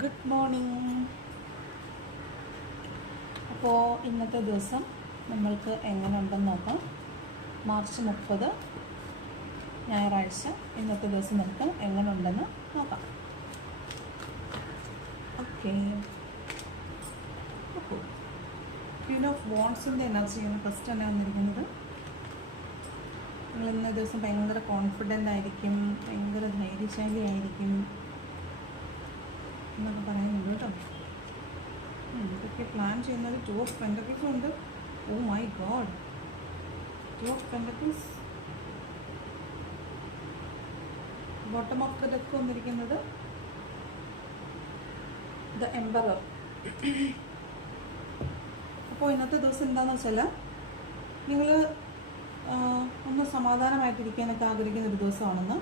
Good morning. അപ്പോൾ ഇന്നത്തെ ദിവസം നമ്മൾക്ക് എങ്ങനെ ഉണ്ടെന്ന് നോക്കാം. മാർച്ച് 30 ഞായറാഴ്ച. ഇന്നത്തെ ദിവസം നമുക്ക് എങ്ങനെ ഉണ്ടെന്ന് നോക്കാം. ഓക്കെ. അപ്പോൾ ക്വീൻ ഓഫ് വാണ്ട്സിൻ്റെ എനർജിയാണ് ഫസ്റ്റ് തന്നെ വന്നിരിക്കുന്നത്. നിങ്ങൾ ഇന്ന ദിവസം ഭയങ്കര കോൺഫിഡൻ്റ് ആയിരിക്കും, ഭയങ്കര ധൈര്യശാലി ആയിരിക്കും എന്നൊക്കെ പറയുന്നുണ്ട് കേട്ടോ. ഇതൊക്കെ പ്ലാൻ ചെയ്യുന്നത് 2 ഓഫ് പെൻറ്റക്കിൾസും ഉണ്ട്. Oh my god, 2 of pentacles. Bottom of the deck വന്നിരിക്കുന്നത് ദ എംപറർ. അപ്പോൾ ഇന്നത്തെ ദിവസം എന്താണെന്ന് വെച്ചാൽ നിങ്ങൾ ഒന്ന് സമാധാനമായിട്ടിരിക്കാനൊക്കെ ആഗ്രഹിക്കുന്ന ഒരു ദിവസമാണെന്ന്.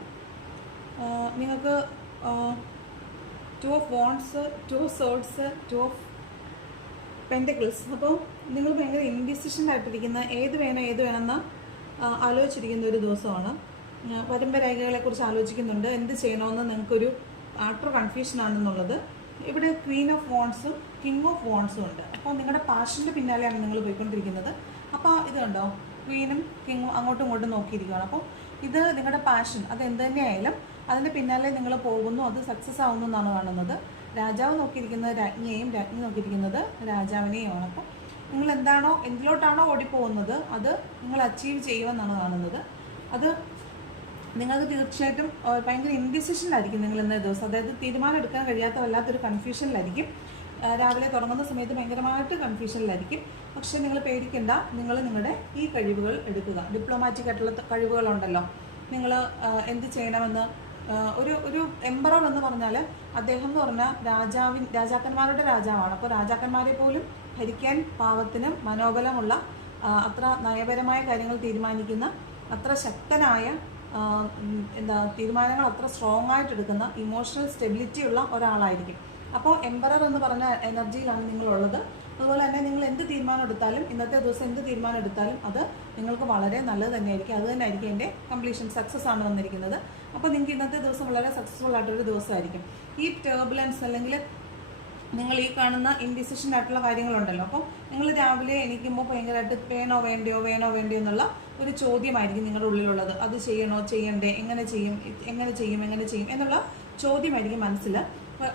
നിങ്ങൾക്ക് 2 of wants, 2 of swords, 2 of pentacles. അപ്പോൾ നിങ്ങൾ ഭയങ്കര ഇൻഡിസിഷനായിട്ടിരിക്കുന്ന, ഏത് വേണമെന്ന് ആലോചിച്ചിരിക്കുന്ന ഒരു ദിവസമാണ്. പരമ്പരേഖകളെക്കുറിച്ച് ആലോചിക്കുന്നുണ്ട്, എന്ത് ചെയ്യണമെന്ന് നിങ്ങൾക്കൊരു ആട്ടർ കൺഫ്യൂഷനാണെന്നുള്ളത്. ഇവിടെ ക്വീൻ ഓഫ് വാണ്ട്സും കിങ് ഓഫ് വാണ്ട്സും ഉണ്ട്. അപ്പോൾ നിങ്ങളുടെ പാഷൻ്റെ പിന്നാലെയാണ് നിങ്ങൾ പോയിക്കൊണ്ടിരിക്കുന്നത്. അപ്പോൾ ഇത് കണ്ടോ, ക്വീനും കിങ്ങും അങ്ങോട്ടും ഇങ്ങോട്ടും നോക്കിയിരിക്കുകയാണ്. അപ്പോൾ ഇത് നിങ്ങളുടെ പാഷൻ, അത് എന്ത് തന്നെയായാലും അതിൻ്റെ പിന്നാലെ നിങ്ങൾ പോകുന്നു, അത് സക്സസ് ആവുന്നു എന്നാണ് കാണുന്നത്. രാജാവ് നോക്കിയിരിക്കുന്നത് രാജ്ഞിയെയും, രാജ്ഞി നോക്കിയിരിക്കുന്നത് രാജാവിനെയുമാണ്. അപ്പോൾ നിങ്ങൾ എന്തിലോട്ടാണോ ഓടിപ്പോകുന്നത് അത് നിങ്ങൾ അച്ചീവ് ചെയ്യുമെന്നാണ് കാണുന്നത്. അത് നിങ്ങൾക്ക് തീർച്ചയായിട്ടും ഭയങ്കര ഇൻഡിസിഷനിലായിരിക്കും നിങ്ങൾ ഇന്നത്തെ ദിവസം. അതായത് തീരുമാനം എടുക്കാൻ കഴിയാത്ത വല്ലാത്തൊരു കൺഫ്യൂഷനിലായിരിക്കും. രാവിലെ തുടങ്ങുന്ന സമയത്ത് ഭയങ്കരമായിട്ട് കൺഫ്യൂഷനിലായിരിക്കും. പക്ഷെ നിങ്ങൾ പേടിക്കേണ്ട, നിങ്ങൾ നിങ്ങളുടെ ഈ കഴിവുകൾ എടുക്കുക. ഡിപ്ലോമാറ്റിക് ആയിട്ടുള്ള കഴിവുകളുണ്ടല്ലോ, നിങ്ങൾ എന്ത് ചെയ്യണമെന്ന്. ഒരു എംപറർ എന്ന് പറഞ്ഞാൽ അദ്ദേഹം എന്ന് പറഞ്ഞാൽ രാജാക്കന്മാരുടെ രാജാവാണ്. അപ്പോൾ രാജാക്കന്മാരെ പോലും ഭരിക്കാൻ പാകത്തിന് മനോബലമുള്ള, അത്ര നയപരമായ കാര്യങ്ങൾ തീരുമാനിക്കുന്ന, അത്ര ശക്തനായ, തീരുമാനങ്ങൾ അത്ര സ്ട്രോങ് ആയിട്ട് എടുക്കുന്ന, ഇമോഷണൽ സ്റ്റെബിലിറ്റി ഉള്ള ഒരാളായിരിക്കും. അപ്പോൾ എംപറർ എന്ന് പറഞ്ഞ എനർജിയിലാണ് നിങ്ങളുള്ളത്. അതുപോലെ തന്നെ നിങ്ങൾ എന്ത് തീരുമാനം എടുത്താലും, ഇന്നത്തെ ദിവസം എന്ത് തീരുമാനം എടുത്താലും അത് നിങ്ങൾക്ക് വളരെ നല്ലത് തന്നെയായിരിക്കും. അത് തന്നെ ആയിരിക്കും എൻ്റെ കംപ്ലീഷൻ, സക്സസ് ആണ് വന്നിരിക്കുന്നത്. അപ്പോൾ നിങ്ങൾക്ക് ഇന്നത്തെ ദിവസം വളരെ സക്സസ്ഫുൾ ആയിട്ടൊരു ദിവസമായിരിക്കും. ഈ ടേർബുലൻസ് അല്ലെങ്കിൽ നിങ്ങൾ ഈ കാണുന്ന ഇൻഡിസിഷൻ ആയിട്ടുള്ള കാര്യങ്ങളുണ്ടല്ലോ, അപ്പോൾ നിങ്ങൾ രാവിലെ എണീക്കുമ്പോൾ ഭയങ്കരമായിട്ട് വേണോ വേണ്ടയോ എന്നുള്ള ഒരു ചോദ്യമായിരിക്കും നിങ്ങളുടെ ഉള്ളിലുള്ളത്. അത് ചെയ്യണോ ചെയ്യണ്ടേ, എങ്ങനെ ചെയ്യും എന്നുള്ള ചോദ്യമായിരിക്കും മനസ്സിൽ.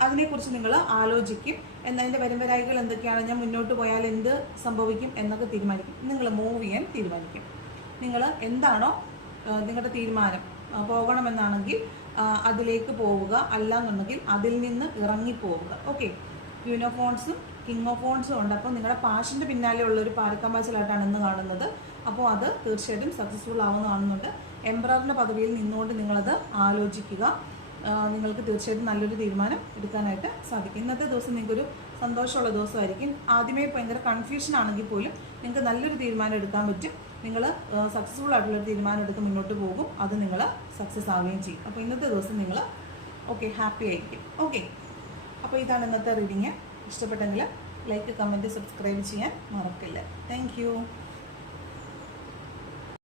അതിനെക്കുറിച്ച് നിങ്ങൾ ആലോചിക്കും. എന്നതിൻ്റെ പരമ്പരായികൾ എന്തൊക്കെയാണ്, ഞാൻ മുന്നോട്ട് പോയാൽ എന്ത് സംഭവിക്കും എന്നൊക്കെ തീരുമാനിക്കും. നിങ്ങൾ മൂവ് ചെയ്യാൻ തീരുമാനിക്കും. നിങ്ങൾ എന്താണോ നിങ്ങളുടെ തീരുമാനം, പോകണമെന്നാണെങ്കിൽ അതിലേക്ക് പോവുക, അല്ലാന്നുണ്ടെങ്കിൽ അതിൽ നിന്ന് ഇറങ്ങിപ്പോവുക. ഓക്കെ. ക്വീൻ ഓഫ് വാണ്ട്സും കിങ് ഓഫ് വാണ്ട്സും ഉണ്ട്. അപ്പോൾ നിങ്ങളുടെ പാഷൻ്റെ പിന്നാലെ ഉള്ളൊരു പാരക്കമ്പാച്ചിലായിട്ടാണ് ഇന്ന് കാണുന്നത്. അപ്പോൾ അത് തീർച്ചയായിട്ടും സക്സസ്ഫുൾ ആവുമെന്ന് കാണുന്നുണ്ട്. എംപററിൻ്റെ പദവിയിൽ നിന്നുകൊണ്ട് നിങ്ങളത് ആലോചിക്കുക. നിങ്ങൾക്ക് തീർച്ചയായിട്ടും നല്ലൊരു തീരുമാനം എടുക്കാനായിട്ട് സാധിക്കും. ഇന്നത്തെ ദിവസം നിങ്ങൾക്കൊരു സന്തോഷമുള്ള ദിവസമായിരിക്കും. ആദ്യമേ ഭയങ്കര കൺഫ്യൂഷൻ ആണെങ്കിൽ പോലും നിങ്ങൾക്ക് നല്ലൊരു തീരുമാനം എടുക്കാൻ പറ്റും. നിങ്ങൾ സക്സസ്ഫുൾ ആയിട്ടുള്ളൊരു തീരുമാനം എടുത്ത് മുന്നോട്ട് പോകും, അത് നിങ്ങൾ സക്സസ് ആവുകയും ചെയ്യും. അപ്പോൾ ഇന്നത്തെ ദിവസം നിങ്ങൾ ഹാപ്പി ആയിരിക്കും. ഓക്കെ. അപ്പോൾ ഇതാണ് ഇന്നത്തെ റീഡിങ്. ഇഷ്ടപ്പെട്ടെങ്കിൽ ലൈക്ക്, കമൻറ്റ്, സബ്സ്ക്രൈബ് ചെയ്യാൻ മറക്കില്ല. താങ്ക്